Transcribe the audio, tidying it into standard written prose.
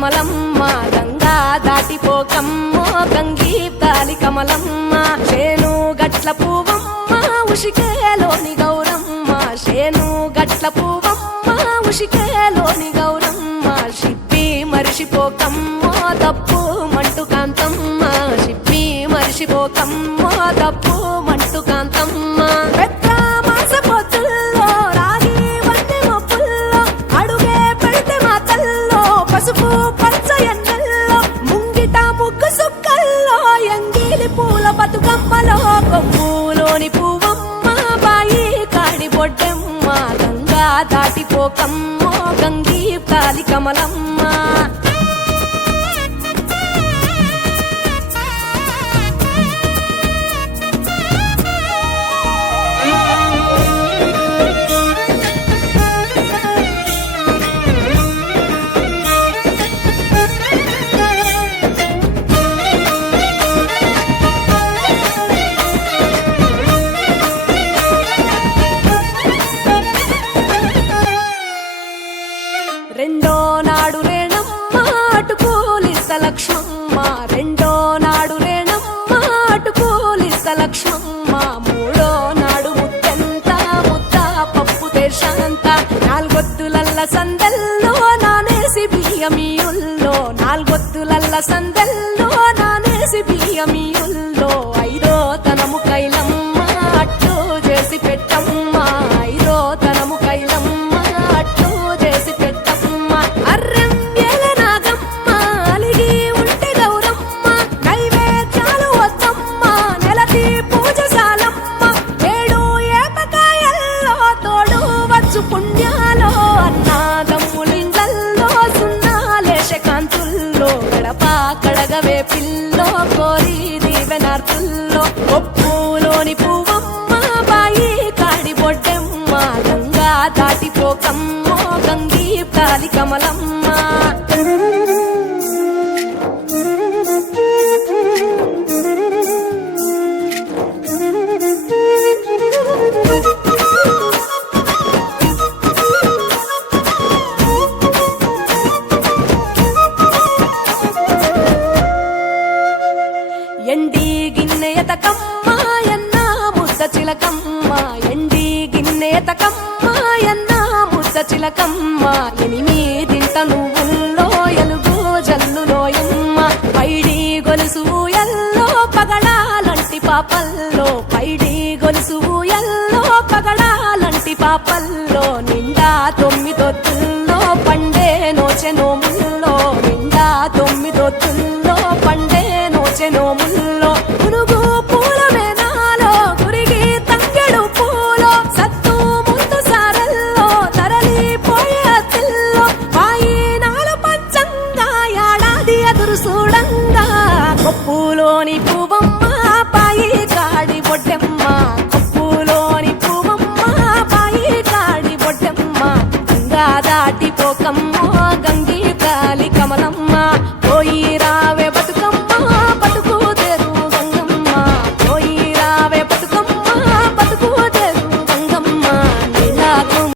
కమలమ్మ గంగా దాటిపోకమ్మో గంగీప్తాలి కమలమ్మ శేను గట్ల పువ్వమ్మ ఉషికేలోని గౌరమ్మ శేను గట్ల పువ్వమ్మ ఉషికేలోని గౌరమ్మ షిప్పి మరిషిపోకమ్మో దప్పు మంటు కాంతమ్మ షిప్పి మరిషిపోకమ్మో దప్పు మంటు కాంతమ్మ పసుపు పచ్చ ఎన్నెల్లో ముంగిట ముగ్గు సుక్కల్లో ఎంగిలి పూల బతుకమ్మలో కొమ్ములోని పువ్వమ్మ బాయి కాడి బొడ్డెమ్మ గంగా దాటిపోకమ్మో గంగీప్తాలి కమలమ్మ రెండో నాడు రేణమ్మ అటుకూలిస్త లక్ష్మమ్మ రెండో నాడు రేణమ్మ అటుకూలిస్త లక్ష్మమ్మ మూడో నాడు ముత్తెంత ముద్ద పప్పు దేశాంత నాలుగొత్తులల్ల సందెల్లో నానేసి బియ్యమియుల్లో నాలుగొత్తులల్ల సందెల్లో నానేసి బియ్యమియుల్లో ఐదో తనము కైలమ్మ అట్టు చేసి పెట్టమ్మ ఐదో తనము కైలమ్మ అట్టు చేసి పుణ్యాలో అన్నాదమ్ములింగల్లో సున్నాలేశ కాంతుల్లో గడప కడగవే పిల్లో కోరి దీవెనార్తుల్లో ఒప్పులోని పువ్వమ్మ బాయి కాడి బొడ్డెమ్మ గంగా దాటిపోకమ్మో గంగీప్తాలి కమలమ్మ ఎండి గిన్నెయతకమ్మ ఎన్న ముద్ద చిలకమ్మ ఎండి గిన్నెయతకమ్మ ఎన్న ముద్ద చిలకమ్మ ఎనిమిదింట నువ్వుల్లో ఎలుగు జల్లులోయమ్మ పైడి గొలుసు ఎల్లో పగడాలంటి పాపల్లో పైడి గొలుసు ఎల్లో పగడాలంటి పాపల్లో నిండా తొమ్మిదొత్తుల్లో పండే నోచె నోముల్లో నిండా తొమ్మిదొత్తుల్లో పండే నోచె నోముల్లో పునుగు పూల మేనాలో గురిగి తంగెడు పూలో సత్తు ముందు సారల్లో తరలిపోయే అతిల్లో పాయి నాలు పంచంగా ఏడాది ఎదురు చూడంగా కొప్పులోని పువ్వమ్మ పాయి కాడి బొడ్డెమ్మ కొప్పులోని పువ్వమ్మ పాయి కాడి బొడ్డెమ్మ గంగా దాటిపోకమ్మ